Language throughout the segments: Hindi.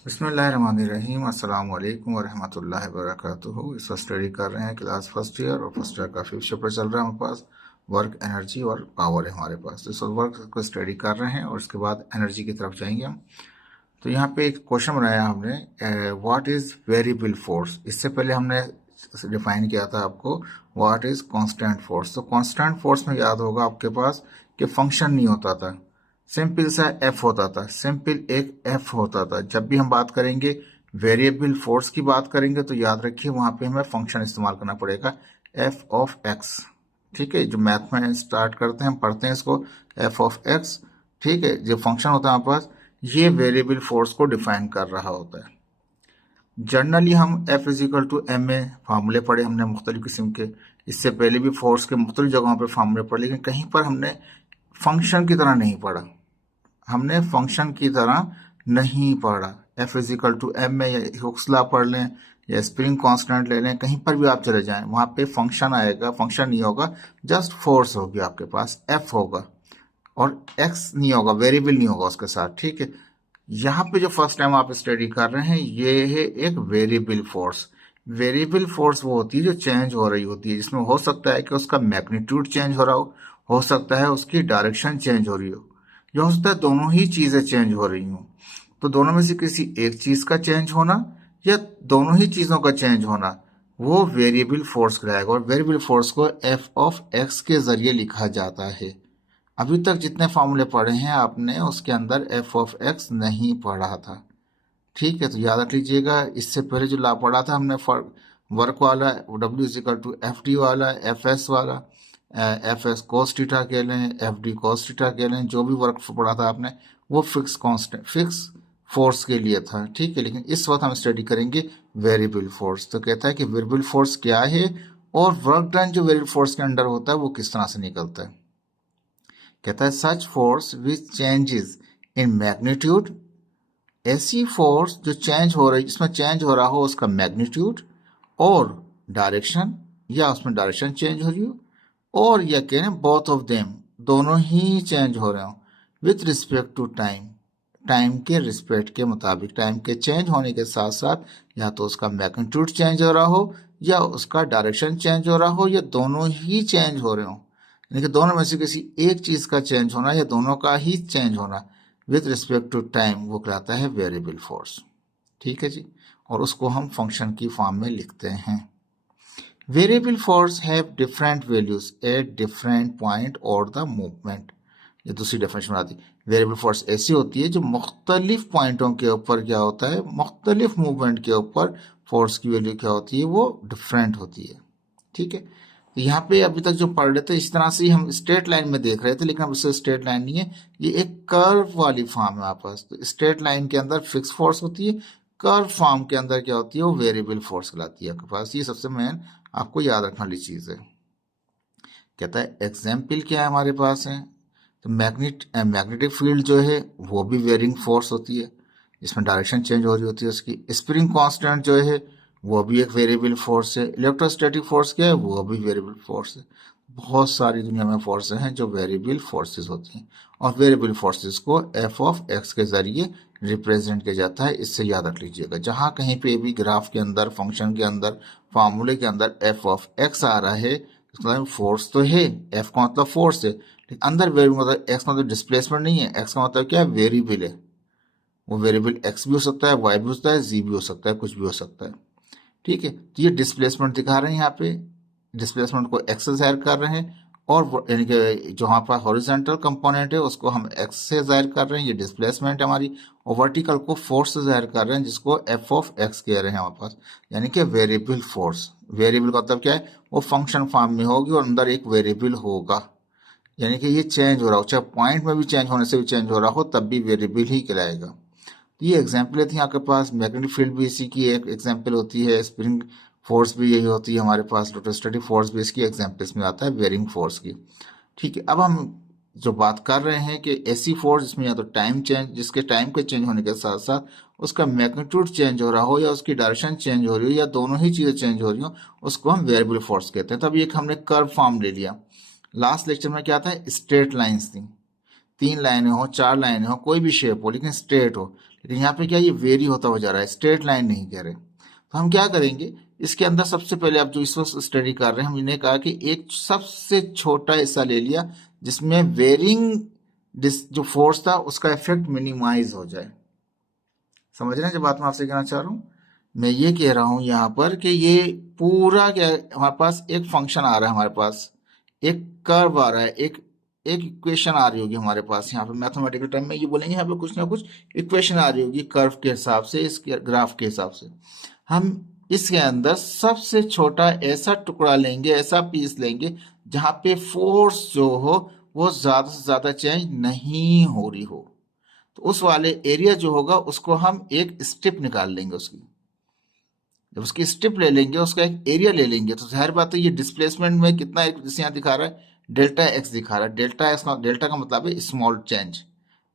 बिस्मिल्लाहिर्रहमानिर्रहीम अस्सलाम वालेकुम वरहमतुल्लाहि वबरकातुहू। इस वक्त स्टडी कर रहे हैं क्लास फर्स्ट ईयर और फर्स्ट ईयर का फिफ्थ चैप्टर चल रहा है हमारे पास। वर्क, एनर्जी और पावर है हमारे पास। तो इस वर्क को स्टडी कर रहे हैं और उसके बाद एनर्जी की तरफ जाएंगे हम। तो यहाँ पे एक क्वेश्चन बनाया हमने, व्हाट इज वेरिएबल फोर्स। इससे पहले हमने डिफाइन किया था आपको व्हाट इज कांस्टेंट फोर्स। तो कांस्टेंट फोर्स में याद होगा आपके पास कि फंक्शन नहीं होता था, सिंपल सा एफ होता था, सिंपल एक एफ होता था। जब भी हम बात करेंगे वेरिएबल फोर्स की बात करेंगे तो याद रखिए वहां पे हमें फंक्शन इस्तेमाल करना पड़ेगा, एफ ऑफ एक्स। ठीक है, जो मैथ में स्टार्ट करते हैं हम पढ़ते हैं इसको एफ ऑफ एक्स। ठीक है, जो फंक्शन होता है हमारे पास ये वेरिएबल फोर्स को डिफाइन कर रहा होता है। जनरली हम एफ इजिकल टू एम में फार्मूले पढ़े हमने मुख्तलिफ किस्म के, इससे पहले भी फोर्स के मुख्तलिफ जगहों पे फार्मूले पढ़े, लेकिन कहीं पर हमने फंक्शन की तरह नहीं पढ़ा। हमने फंक्शन की तरह नहीं पढ़ा। एफ इजिकल टू एम में या हुक्स लॉ पढ़ लें या स्प्रिंग कांस्टेंट ले लें, कहीं पर भी आप चले जाएं वहां पे फंक्शन आएगा, फंक्शन नहीं होगा, जस्ट फोर्स होगी आपके पास, एफ होगा और एक्स नहीं होगा, वेरिएबल नहीं होगा उसके साथ। ठीक है, यहाँ पे जो फर्स्ट टाइम आप स्टडी कर रहे हैं ये है एक वेरिएबल फोर्स। वेरिएबल फोर्स वो होती है जो चेंज हो रही होती है, जिसमें हो सकता है कि उसका मैग्नीट्यूड चेंज हो रहा हो सकता है उसकी डायरेक्शन चेंज हो रही हो, या हो सकता है दोनों ही चीजें चेंज हो रही हो। तो दोनों में से किसी एक चीज का चेंज होना या दोनों ही चीजों का चेंज होना वो वेरिएबल फोर्स कहलाएगा, और वेरिएबल फोर्स को एफ ऑफ एक्स के जरिए लिखा जाता है। अभी तक जितने फॉर्मूले पढ़े हैं आपने उसके अंदर एफ ऑफ एक्स नहीं पढ़ा था। ठीक है, तो याद रख लीजिएगा, इससे पहले जो ला पढ़ा था हमने वर्क वाला W equal to F D वाला, एफ एस वाला, एफ एस कोस थीटा कह लें, एफ डी कोस थीटा कह लें, जो भी वर्क पढ़ा था आपने वो फिक्स कांस्टेंट फिक्स फोर्स के लिए था। ठीक है, लेकिन इस वक्त हम स्टडी करेंगे वेरिएबल फोर्स। तो कहता है कि वेरिएबल फोर्स क्या है और वर्क डन जो वेरिएबल फोर्स के अंडर होता है वो किस तरह से निकलता है। कहता है such force which changes in magnitude, ऐसी फोर्स जो चेंज हो रही, जिसमें चेंज हो रहा हो उसका मैग्नीट्यूड और डायरेक्शन, या उसमें डायरेक्शन चेंज हो रही हो, और या कह रहे बोथ ऑफ देम, दोनों ही चेंज हो रहे हो with respect to time, time के रिस्पेक्ट के मुताबिक, टाइम के चेंज होने के साथ साथ या तो उसका मैग्नीट्यूड चेंज हो रहा हो या उसका डायरेक्शन चेंज हो रहा हो या दोनों ही चेंज हो रहे हो, यानी कि दोनों में से किसी एक चीज का चेंज होना या दोनों का ही चेंज होना विथ रिस्पेक्ट टू टाइम, वो कहलाता है वेरिएबल फोर्स। ठीक है जी, और उसको हम फंक्शन की फॉर्म में लिखते हैं। Variable force have different values at different point और द मूवमेंट। ये दूसरी डेफिनेशन आती है। वेरिएबल फोर्स ऐसी होती है जो मुख्तलिफ पॉइंटों के ऊपर क्या होता है, मुख्तलिफ मूवमेंट के ऊपर फोर्स की वैल्यू क्या होती है, वो डिफरेंट होती है। ठीक है, तो यहाँ पे अभी तक जो पढ़ रहे थे इस तरह से हम स्ट्रेट लाइन में देख रहे थे, लेकिन अब इससे स्ट्रेट लाइन नहीं है, ये एक कर्व वाली फॉर्म है आपके पास। तो स्ट्रेट लाइन के अंदर फिक्स फोर्स होती है, कर्व फॉर्म के अंदर क्या होती है, वो वेरिएबल फोर्स कहलाती है आपके पास। ये सबसे मेन आपको याद रखने वाली चीज है। कहता है एग्जाम्पल क्या है हमारे पास है, तो मैग्नेटिक फील्ड जो है वो भी वेरिंग फोर्स होती है, जिसमें डायरेक्शन चेंज हो रही होती है उसकी। स्प्रिंग कांस्टेंट जो है वो भी एक वेरिएबल फोर्स है। इलेक्ट्रोस्टैटिक फोर्स क्या है, वो भी वेरिएबल फोर्स है। बहुत सारी दुनिया में फोर्सेस हैं जो वेरिएबल फोर्सेस होती हैं, और वेरिएबल फोर्सेस को एफ ऑफ एक्स के जरिए रिप्रेजेंट किया जाता है। इससे याद रख लीजिएगा, जहां कहीं पे भी ग्राफ के अंदर, फंक्शन के अंदर, फार्मूले के अंदर एफ ऑफ एक्स आ रहा है, इसका मतलब फोर्स तो है, एफ का मतलब फोर्स है, लेकिन अंदर वेरिएबल मतलब एक्स का मतलब डिस्प्लेसमेंट नहीं है, एक्स का मतलब क्या है, वेरिएबल है। वो वेरिएबल एक्स भी हो सकता है, वाई भी हो सकता है, जी भी हो सकता है, कुछ भी हो सकता है। ठीक है, तो ये डिस्प्लेसमेंट दिखा रहे हैं यहाँ पे, डिस्प्लेसमेंट को एक्स से जाहिर कर रहे हैं, और यानी कि जो यहाँ पर हॉरिजॉन्टल कंपोनेंट है उसको हम एक्स से जाहिर कर रहे हैं, ये डिस्प्लेसमेंट है हमारी, और वर्टिकल को फोर्स से जाहिर कर रहे हैं जिसको एफ ऑफ एक्स कह रहे हैं हमारे पास, यानी कि वेरिएबल फोर्स। वेरिएबल का मतलब क्या है, वो फंक्शन फॉर्म में होगी और अंदर एक वेरिएबल होगा, यानी कि ये चेंज हो रहा हो, चाहे पॉइंट में भी चेंज होने से भी चेंज हो रहा हो तब भी वेरिएबल ही कहलाएगा। ये एग्जाम्पल थी आपके पास, मैग्नेटिक फील्ड भी इसी की एक एग्जाम्पल होती है, स्प्रिंग फोर्स भी यही होती है हमारे पास, इलेक्ट्रोस्टैटिक फोर्स भी इसकी एग्जाम्पल्स में आता है, बेरिंग फोर्स की। ठीक है, अब हम जो बात कर रहे हैं कि ऐसी फोर्स जिसमें या तो टाइम चेंज, जिसके टाइम के चेंज होने के साथ साथ उसका मैग्नीट्यूड चेंज हो रहा हो या उसकी डायरेक्शन चेंज हो रही हो या दोनों ही चीजें चेंज हो रही हो, उसको हम वेरिएबल फोर्स कहते हैं। तब एक हमने कर्व फॉर्म ले लिया। लास्ट लेक्चर में क्या था, स्ट्रेट लाइंस थी, 3 लाइनें हो, 4 लाइनें हो, कोई भी शेप हो लेकिन स्ट्रेट हो, लेकिन यहाँ पे क्या ये वेरी होता हुआ जा रहा है, स्ट्रेट लाइन नहीं कह रहे। तो हम क्या करेंगे, इसके अंदर सबसे पहले आप जो इस वक्त स्टडी कर रहे हैं, हम इन्हें कहा कि एक सबसे छोटा हिस्सा ले लिया जिसमें वेरिंग जो फोर्स था उसका इफेक्ट मिनिमाइज हो जाए। समझ रहे हैं जो बात मैं आपसे कहना चाह रहा हूँ? मैं ये कह रहा हूं यहाँ पर कि ये पूरा क्या हमारे पास एक फंक्शन आ रहा है, हमारे पास एक कर्व आ रहा है, एक एक इक्वेशन आ रही होगी हमारे पास। यहाँ पे मैथमेटिकल टर्म में ये बोलेंगे, यहाँ पे कुछ ना कुछ इक्वेशन आ रही होगी कर्व के हिसाब से, इस ग्राफ के हिसाब से। हम इसके अंदर सबसे छोटा ऐसा टुकड़ा लेंगे, ऐसा पीस लेंगे जहां पे फोर्स जो हो वो ज्यादा से ज्यादा चेंज नहीं हो रही हो। तो उस वाले एरिया जो होगा उसको हम एक स्ट्रिप निकाल लेंगे उसकी। जब उसकी स्ट्रिप ले लेंगे, उसका एक एरिया ले लेंगे, तो जाहिर बात है ये डिस्प्लेसमेंट में कितना, एक जैसे यहाँ दिखा रहा है डेल्टा एक्स दिखा रहा है। डेल्टा का मतलब है स्मॉल चेंज,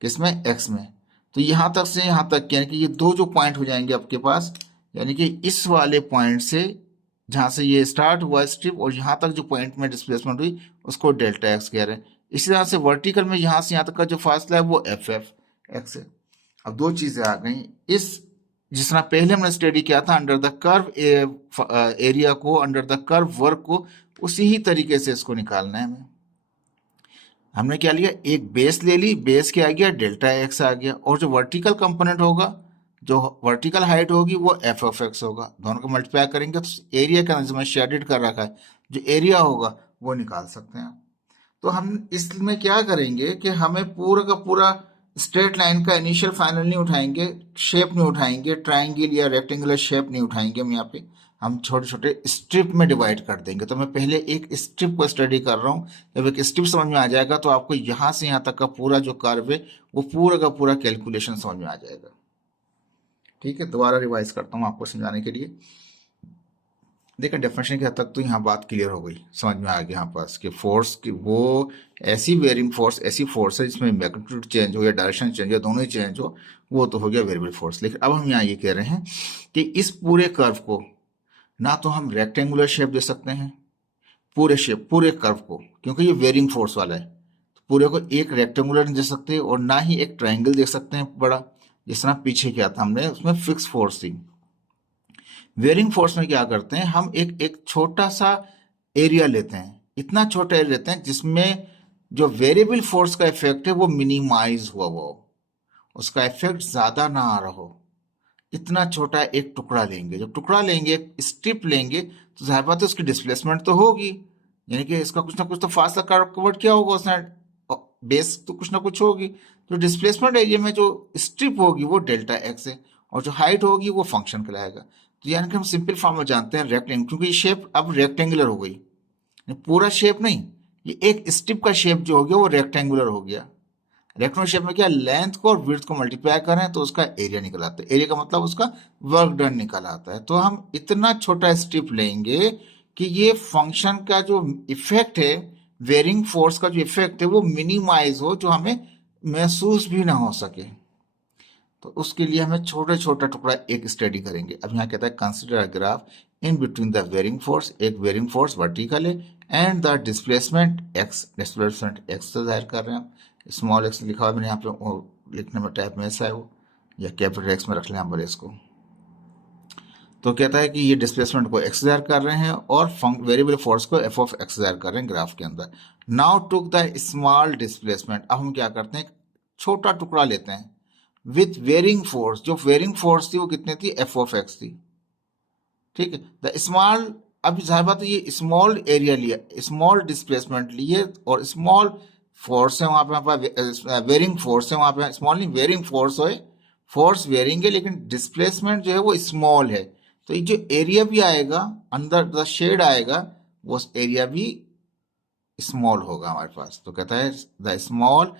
किसमें, एक्स में। तो यहाँ तक से यहाँ तक यानी कि ये दो जो पॉइंट हो जाएंगे आपके पास, यानी कि इस वाले पॉइंट से जहां से ये स्टार्ट हुआ स्ट्रिप और यहाँ तक जो पॉइंट में डिस्प्लेसमेंट हुई उसको डेल्टा एक्स कह रहे हैं। इसी तरह से वर्टिकल में यहाँ से यहाँ तक का जो फासला है वो एफ एक्स है। अब दो चीजें आ गई, इस जिस तरह पहले हमने स्टडी किया था अंडर द कर्व एरिया को, अंडर द कर्व वर्क को, उसी ही तरीके से इसको निकालना है हमें। हमने क्या लिया, एक बेस ले ली, बेस क्या आ गया, डेल्टा एक्स आ गया, और जो वर्टिकल कंपोनेंट होगा, जो वर्टिकल हाइट होगी वो एफ ऑफ एक्स होगा। दोनों को मल्टीप्लाई करेंगे तो एरिया का जिसमें शेडेड कर रखा है जो एरिया होगा वो निकाल सकते हैं। तो हम इसमें क्या करेंगे कि हमें पूरा का पूरा स्ट्रेट लाइन का इनिशियल फाइनल नहीं उठाएंगे, शेप नहीं उठाएंगे, ट्राइंगल या रेक्टेंगुलर शेप नहीं उठाएंगे हम यहाँ पे, हम छोटे छोटे स्ट्रिप में डिवाइड कर देंगे। तो मैं पहले एक स्ट्रिप को स्टडी कर रहा हूँ, जब एक स्ट्रिप समझ में आ जाएगा तो आपको यहाँ से यहाँ तक का पूरा जो कर्व है वो पूरा का पूरा कैलकुलेशन समझ में आ जाएगा। ठीक है, दोबारा रिवाइज करता हूँ आपको समझाने के लिए। देखिए डेफिनेशन की हद तक तो यहाँ बात क्लियर हो गई, समझ में आ गया यहाँ पास कि फोर्स की वो ऐसी वेरिंग फोर्स, ऐसी फोर्स है जिसमें मैग्नीट्यूड चेंज हो या डायरेक्शन चेंज हो, दोनों ही चेंज हो, वो तो हो गया वेरिएबल फोर्स। लेकिन अब हम यहाँ ये कह रहे हैं कि इस पूरे कर्व को ना तो हम रेक्टेंगुलर शेप दे सकते हैं, पूरे कर्व को, क्योंकि ये वेरिंग फोर्स वाला है, तो पूरे को एक रेक्टेंगुलर नहीं दे सकते और ना ही एक ट्राइंगल दे सकते हैं बड़ा, जिस तरह पीछे किया था हमने, उसमें फिक्स फोर्स थी। वेरिंग फोर्स में क्या करते हैं, हम एक एक छोटा सा एरिया लेते हैं, इतना छोटा एरिया लेते हैं जिसमें जो वेरिएबल फोर्स का इफेक्ट है वो मिनिमाइज हुआ हो, उसका इफेक्ट ज्यादा ना आ रहा हो, इतना छोटा एक टुकड़ा लेंगे। जब टुकड़ा लेंगे, एक स्ट्रिप लेंगे, तो जाहिर बात है उसकी डिस्प्लेसमेंट तो होगी, यानी कि इसका कुछ ना कुछ तो फासला कवर्ड किया होगा उसने, बेस तो कुछ ना कुछ होगी। तो डिस्प्लेसमेंट एरिया में जो स्ट्रिप होगी वो डेल्टा एक्स है, और जो हाइट होगी वो फंक्शन कहलाएगा। तो यानी कि हम सिंपल फॉर्म में जानते हैं रेक्टेंगल, क्योंकि ये शेप अब रेक्टेंगुलर हो गई, पूरा शेप नहीं, ये एक स्ट्रिप का शेप जो हो गया वो रेक्टेंगुलर हो गया। रेक्टेंगुलर शेप में क्या, लेंथ को और विड्थ को मल्टीप्लाई करें तो उसका एरिया निकल आता है, एरिया का मतलब उसका वर्क डन निकल आता है। तो हम इतना छोटा स्ट्रिप लेंगे कि ये फंक्शन का जो इफेक्ट है, वेरिंग फोर्स का जो इफेक्ट है वो मिनिमाइज हो, जो हमें महसूस भी ना हो सके। तो उसके लिए हमें छोटा छोटा टुकड़ा एक स्टडी करेंगे। अब यहाँ कहता है consider a graph in between the varying force, एक वेरिंग फोर्स वर्टिकल है, and the displacement X, displacement X से जाहिर कर रहे हैं, स्मॉल एक्स लिखा हुआ है मैंने यहाँ पे, लिखने में टाइप में ऐसा है वो, या कैपिटल एक्स में रख लें हम बोले इसको। तो कहता है कि ये डिस्प्लेसमेंट को एक्स जाहिर कर रहे हैं और वेरिएबल फोर्स को एफ ऑफ एक्स जाहिर कर रहे हैं ग्राफ के अंदर। Now took the small displacement, अब हम क्या करते हैं, छोटा टुकड़ा लेते हैं विथ वेरिंग फोर्स, जो वेरिंग फोर्स थी वो कितनी थी, एफ ऑफ एक्स थी। ठीक है, द स्मॉल, अब जाहिर बात है ये स्मॉल एरिया लिया, स्मॉल डिस्प्लेसमेंट लिए और स्मॉल फोर्स है वहां पे, वेरिंग फोर्स है वहां पे, स्मॉल नहीं वेरिंग फोर्स है, फोर्स वेरिंग है लेकिन डिस्प्लेसमेंट जो है वो स्मॉल है। तो ये जो एरिया भी आएगा अंदर, द शेड आएगा, वो एरिया भी स्मॉल होगा हमारे पास। तो कहता है the small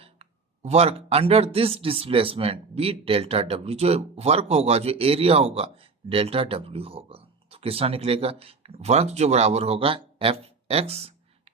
work under this displacement be delta W, जो वर्क होगा, जो एरिया होगा, डेल्टा डब्ल्यू होगा। तो किस तरह निकलेगा, वर्क जो बराबर होगा एफ एक्स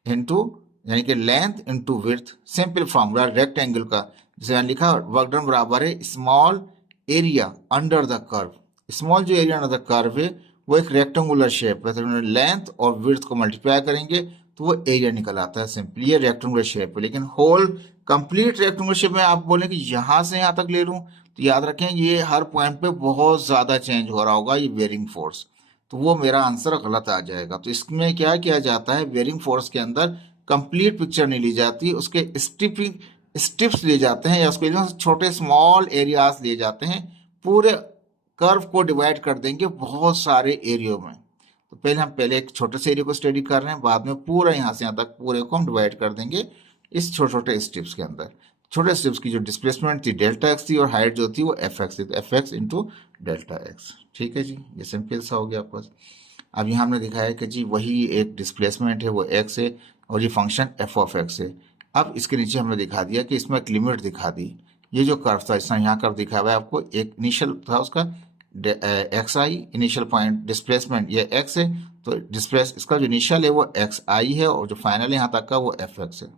इंटू, यानी कि length into width, simple formula rectangle का, जैसे मैंने लिखा वर्क डन बराबर है small area under the curve. Small जो एरिया अंडर द कर्व है वो एक रेक्टेंगुलर शेप है, तो लेंथ और विड्थ को मल्टीप्लाई करेंगे तो वो एरिया निकल आता है सिंपली। ये रेक्टेंगुलर शेप है, लेकिन होल कंप्लीट रेक्टेंगुलर शेप में आप बोले कि यहां से यहां तक ले लूं तो याद रखें ये हर पॉइंट पे बहुत ज़्यादा चेंज हो रहा होगा ये वेरिंग फोर्स, तो वो मेरा आंसर गलत आ जाएगा। तो इसमें क्या किया जाता है, वेरिंग फोर्स के अंदर कंप्लीट पिक्चर नहीं ली जाती, उसके स्ट्रिप्स लिए जाते हैं, या उसके छोटे स्मॉल एरियाज लिए जाते हैं। पूरे कर्व को डिवाइड कर देंगे बहुत सारे एरियो में। तो पहले एक छोटे से एरिया को स्टडी कर रहे हैं, बाद में पूरा यहाँ से यहाँ तक पूरे को हम डिवाइड कर देंगे इस छोटे छोटे स्ट्रिप्स के अंदर। छोटे स्ट्रिप्स की जो डिस्प्लेसमेंट थी डेल्टा एक्स थी, और हाइट जो थी वो एफ एक्स थी, तो F x into delta x. ठीक है जी, ये सिंपल सा हो गया आपके पास। अब यहाँ हमने दिखाया कि जी वही एक डिस्प्लेसमेंट है वो एक्स है, और ये फंक्शन एफ ऑफ एक्स है। अब इसके नीचे हमने दिखा दिया कि इसमें एक लिमिट दिखा दी। ये जो कर्व था, इसमें यहाँ कर्व दिखा हुआ है आपको, एक इनिशियल था उसका एक्स आई, इनिशियल पॉइंट डिस्प्लेसमेंट ये एक्स है, तो डिस्प्लेस इसका जो इनिशियल है वो एक्स आई है, और जो फाइनल है यहाँ तक का वो एफ एक्स है।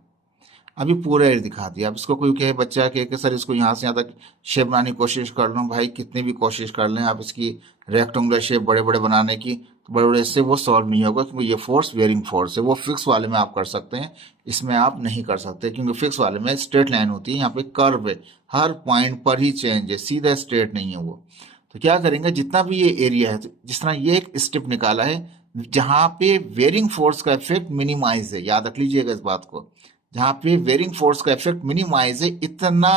अभी पूरा एरिया दिखा दिया। अब इसको कोई कहे, बच्चा कहे कि सर इसको यहाँ से यहाँ तक शेप बनाने की कोशिश कर लो, भाई कितनी भी कोशिश कर लें आप इसकी रेक्टेंगुलर शेप बड़े बड़े बनाने की, तो बड़े बड़े इससे वो सॉल्व नहीं होगा, क्योंकि ये फोर्स वेरिंग फोर्स है। वो फिक्स वाले में आप कर सकते हैं, इसमें आप नहीं कर सकते, क्योंकि फिक्स वाले में स्ट्रेट लाइन होती है, यहाँ पे कर्व है, हर पॉइंट पर ही चेंज है, सीधा स्ट्रेट नहीं है वो। तो क्या करेंगे, जितना भी ये एरिया है, जिस तरह ये एक स्टेप निकाला है जहां पे वेरिंग फोर्स का इफेक्ट मिनिमाइज है, याद रख लीजिएगा इस बात को, जहां पे वेरिंग फोर्स का इफेक्ट मिनिमाइज है, इतना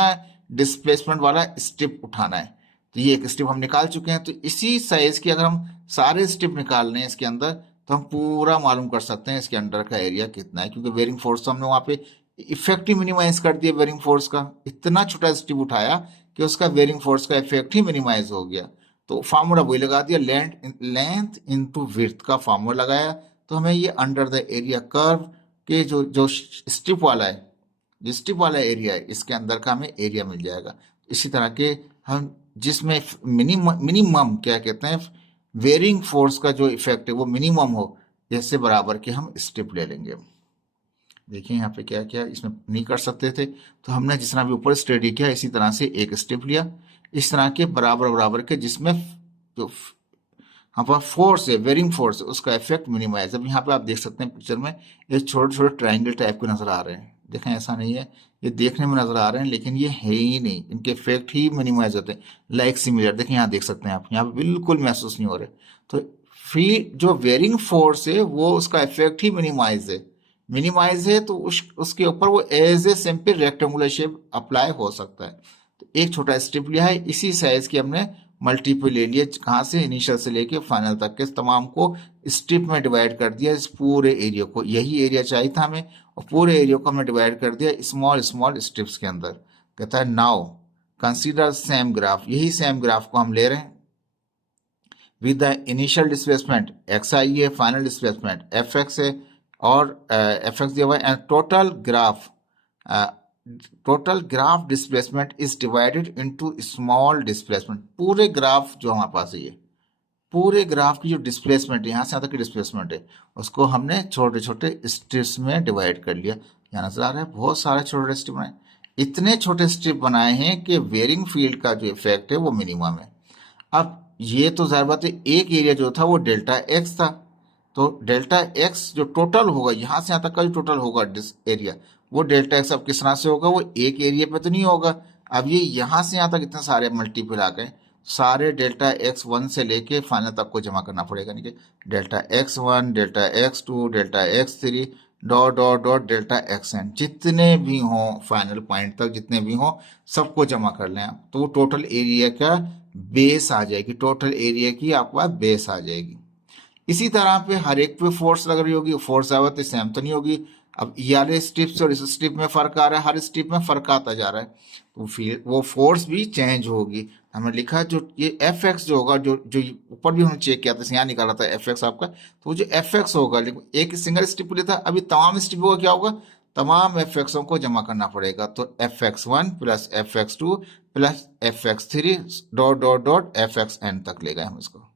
डिस्प्लेसमेंट वाला स्टेप उठाना है। तो ये एक स्टेप हम निकाल चुके हैं। तो इसी साइज की अगर हम सारे स्टेप निकाल लें इसके अंदर, तो हम पूरा मालूम कर सकते हैं इसके अंदर का एरिया कितना है, क्योंकि वेरिंग फोर्स तो हमने वहां पे इफेक्ट ही मिनिमाइज कर दिया। वेरिंग फोर्स का इतना छोटा स्टेप उठाया कि उसका वेरिंग फोर्स का इफेक्ट ही मिनिमाइज हो गया। तो फार्मूला वही लगा दिया, लेंथ इनटू विड्थ का फार्मूला लगाया, तो हमें ये अंडर द एरिया कर्व के जो स्ट्रिप वाला है, जो स्ट्रिप वाला एरिया है, इसके अंदर का हमें एरिया मिल जाएगा। इसी तरह के हम जिसमें मिनिमम क्या कहते हैं, वेरिंग फोर्स का जो इफेक्ट है वो मिनिमम हो, जैसे बराबर के हम स्ट्रिप ले लेंगे। देखिए यहाँ पे क्या क्या इसमें नहीं कर सकते थे, तो हमने जिस तरह भी ऊपर स्टडी किया इसी तरह से एक स्टेप लिया, इस तरह के बराबर बराबर के, जिसमें जो यहाँ पर फोर्स है, वेरिंग फोर्स है, उसका इफेक्ट मिनिमाइज। अब यहाँ पे आप देख सकते हैं पिक्चर में ये छोटे छोटे ट्रायंगल टाइप के नजर आ रहे हैं। देखें ऐसा नहीं है, ये देखने में नजर आ रहे हैं लेकिन ये है ही नहीं, इनके इफेक्ट ही मिनिमाइज होते हैं। लाइक सिमिलर, देखें यहाँ देख सकते हैं आप, यहाँ पे बिल्कुल महसूस नहीं हो रहे। तो फिर जो वेरिंग फोर्स है वो उसका इफेक्ट ही मिनिमाइज है, तो उसके ऊपर वो as a simple rectangular shape apply हो सकता है। तो एक छोटा स्ट्रिप लिया है, इसी साइज की हमने मल्टीपल ले लिए, कहाँ से, इनिशियल से लेके फाइनल तक के तमाम को स्ट्रिप में डिवाइड कर दिया। इस पूरे एरिया को, यही एरिया चाहिए था हमें, और पूरे एरिया को हमने डिवाइड कर दिया स्मॉल स्मॉल स्ट्रिप्स के अंदर। कहता है नाउ कंसीडर सेम ग्राफ, यही सेम ग्राफ को हम ले रहे हैं with the initial displacement X I है, फाइनल डिस्प्लेसमेंट एफ एक्स है, और एफ एक्स दिया हुआ है, and total graph displacement is divided into small displacement. पूरे ग्राफ जो हमारे पास है, ये पूरे ग्राफ की जो डिस्प्लेसमेंट है, यहाँ से यहाँ तक की डिस्प्लेसमेंट है, उसको हमने छोटे छोटे स्ट्रिप्स में डिवाइड कर लिया। यहाँ नजर आ रहा है बहुत सारे छोटे स्ट्रिप बनाए, इतने छोटे स्ट्रिप बनाए हैं कि वेरिंग फील्ड का जो इफेक्ट है वो मिनिमम है। अब ये तो जाहिर बात है एक एरिया जो था वो डेल्टा एक्स था, तो डेल्टा एक्स जो टोटल होगा, यहाँ से यहाँ तक का जो टोटल होगा एरिया, वो डेल्टा एक्स अब किस तरह से होगा, वो एक एरिया पे तो नहीं होगा। अब ये यहाँ से यहाँ तक इतने सारे मल्टीपल आ गए, सारे डेल्टा एक्स वन से लेके फाइनल तक को जमा करना पड़ेगा, यानी कि delta X one, delta X two, delta X three, dot dot dot delta X N, जितने भी हों फाइनल पॉइंट तक जितने भी हों सबको जमा कर लें आप, तो वो टोटल एरिया का बेस आ जाएगी, टोटल एरिया की आपके पास बेस आ जाएगी। इसी तरह पे हर एक पे फोर्स लग रही होगी, फोर्स आवत सेम तो नहीं होगी। अब ये वाले स्ट्रिप्स और इस स्ट्रिप में फर्क आ रहा है, हर स्ट्रिप में फर्क आता जा रहा है, तो फिर वो फोर्स भी चेंज होगी। हमने लिखा जो ये एफ एक्स जो होगा, जो जो ऊपर भी हमने चेक किया था, यहाँ निकाला था एफ एक्स आपका, तो जो एफ एक्स होगा, लेकिन एक सिंगल स्ट्रिप लिया था, अभी तमाम स्ट्रिपों का क्या होगा, तमाम एफ एक्सों को जमा करना पड़ेगा। तो F X one plus F X two plus F X three dot dot dot F X N तक ले गए हम इसको।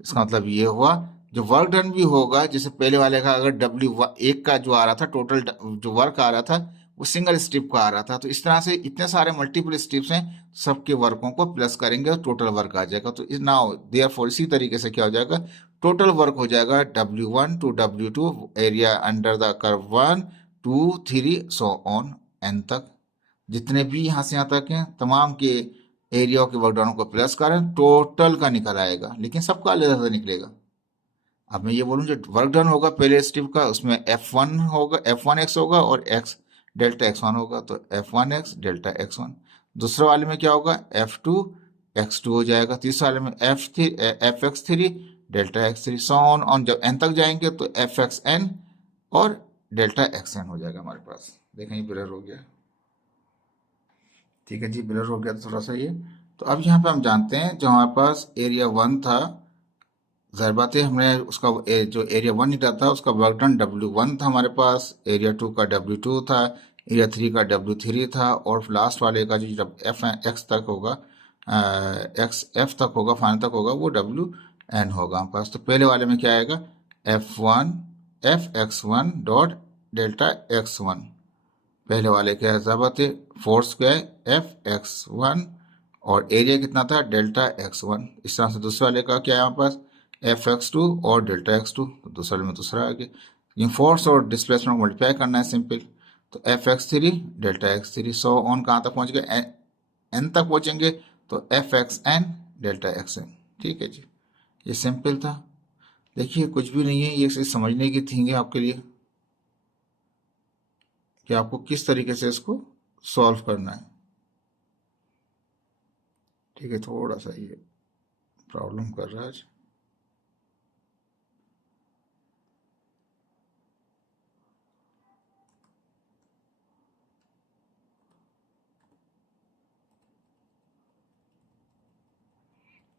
इसका मतलब ये हुआ जो वर्क डन भी होगा, जैसे पहले वाले का अगर डब्ल्यू एक का जो आ रहा था, टोटल जो वर्क आ रहा था वो सिंगल स्ट्रिप का आ रहा था, तो इस तरह से इतने सारे मल्टीपल स्ट्रिप्स हैं, सबके वर्कों को प्लस करेंगे तो टोटल वर्क आ जाएगा। तो नाउ देयरफॉर इसी तरीके से क्या हो जाएगा, टोटल वर्क हो जाएगा W1 to W2 area under the curve 1 2 3 so on N तक। जितने भी यहाँ से यहाँ तक हैं तमाम के एरिया के वर्क डन को प्लस करें, टोटल का निकल आएगा, लेकिन सबका अलग से निकलेगा। अब मैं ये बोलूँ जो वर्क डन होगा पहले स्टेप का, उसमें F1 होगा, F1x होगा और x डेल्टा x1 होगा, तो F1x डेल्टा x1। दूसरे वाले में क्या होगा, F2 x2 हो जाएगा। तीसरे वाले में Fx3 delta x3, so on जब n तक जाएंगे तो Fxn और डेल्टा xn हो जाएगा हमारे पास। देखें ये ब्लर हो गया, ठीक है जी, ब्लर हो गया थोड़ा सा ये। तो अब यहाँ पे हम जानते हैं जो हमारे पास एरिया 1 था, जाहिर बात है हमने उसका जो एरिया 1 नीटा था उसका वर्क डन W1 था हमारे पास, एरिया 2 का W2 था, एरिया 3 का W3 था, और लास्ट वाले का जो जब X तक होगा, F तक होगा, फाइनल तक होगा, वो WN होगा हमारे पास। तो पहले वाले में क्या आएगा, Fx1 डॉट डेल्टा x1, पहले वाले क्या है ज़ाबत है, फोर्स क्या है Fx1 और एरिया कितना था डेल्टा x1। इस तरह से दूसरे वाले का क्या है हमारे पास, Fx2 और डेल्टा x2, तो दूसरे में दूसरा आ गया। ये फोर्स और डिस्प्लेसमेंट मल्टीप्लाई करना है सिंपल, तो Fx3 delta x3, so on कहाँ तक पहुँच गए, n तक पहुँचेंगे तो Fxn डेल्टा xn। ठीक है जी, ये सिंपल था। देखिए कुछ भी नहीं है, ये सिर्फ समझने की थी आपके लिए कि आपको किस तरीके से इसको सॉल्व करना है। ठीक है, थोड़ा सा ये प्रॉब्लम कर रहा है आज।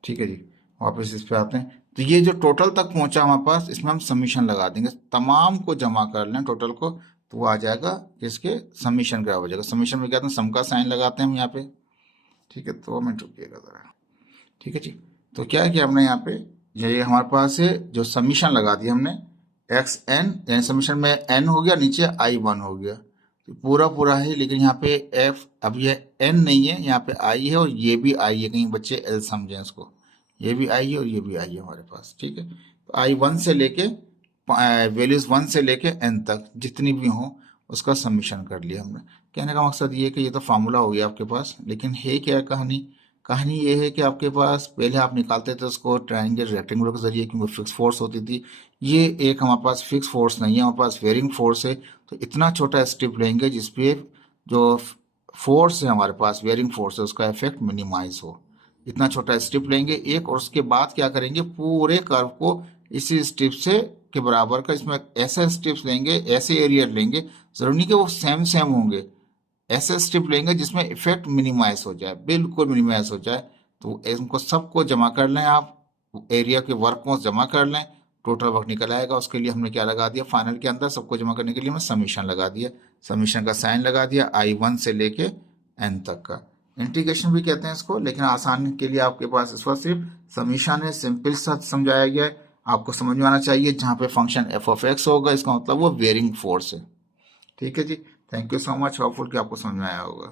ठीक है जी, वापस इस पे आते हैं। तो ये जो टोटल तक पहुंचा हमारे पास, इसमें हम समीशन लगा देंगे, तमाम को जमा कर लें टोटल को, तो वो आ जाएगा इसके समीशन का हो जाएगा। समीशन में क्या होता है, सम का साइन लगाते हैं हम यहाँ पे। ठीक है, तो 2 मिनट रुकिएगा जरा। ठीक है जी, तो क्या है कि हमने यहाँ पे ये हमारे पास है जो समीशन लगा दिया हमने, एक्स एन, यानी समीशन में एन हो गया, नीचे I1 हो गया, तो पूरा पूरा है। लेकिन यहाँ पे एफ, अब ये एन नहीं है, यहाँ पे आई है और ये भी आई है, कहीं बच्चे एल समझें इसको, ये भी आई है और ये भी आई है हमारे पास। ठीक है, तो I1 से लेके वैल्यूज 1 से लेके n तक जितनी भी हो उसका समीशन कर लिया हमने। कहने का मकसद ये है कि ये तो फार्मूला हो गया आपके पास, लेकिन है क्या कहानी, कहानी ये है कि आपके पास पहले आप निकालते थे उसको ट्रायंगल रेक्टेंगुलर के जरिए, क्योंकि फिक्स फोर्स होती थी। ये एक हमारे पास फिक्स फोर्स नहीं है, हमारे पास वेरिंग फोर्स है। तो इतना छोटा स्ट्रिप लेंगे जिसपे जो फोर्स है हमारे पास, वेरिंग फोर्स है, उसका इफेक्ट मिनिमाइज हो। इतना छोटा स्ट्रिप लेंगे एक, और उसके बाद क्या करेंगे, पूरे कर्व को इसी स्ट्रिप से के बराबर का, इसमें ऐसे स्ट्रिप्स लेंगे, ऐसे एरिया लेंगे, जरूरी नहीं कि वो सेम सेम होंगे, ऐसे स्ट्रिप लेंगे जिसमें इफेक्ट मिनिमाइज हो जाए, बिल्कुल मिनिमाइज हो जाए। तो इनको सबको जमा कर लें आप, एरिया के वर्क को जमा कर लें, टोटल वर्क निकल आएगा। उसके लिए हमने क्या लगा दिया, फाइनल के अंदर सबको जमा करने के लिए हमने समीशन लगा दिया, समीशन का साइन लगा दिया, I1 से लेके n तक का। इंटीग्रेशन भी कहते हैं इसको, लेकिन आसान के लिए आपके पास इस वक्त सिर्फ समीशन है, सिंपल सा समझाया गया है। आपको समझ में आना चाहिए, जहाँ पे फंक्शन f(x) होगा इसका मतलब वो वेरिंग फोर्स है। ठीक है जी, thank you so much, hopeful कि आपको समझ में आया होगा।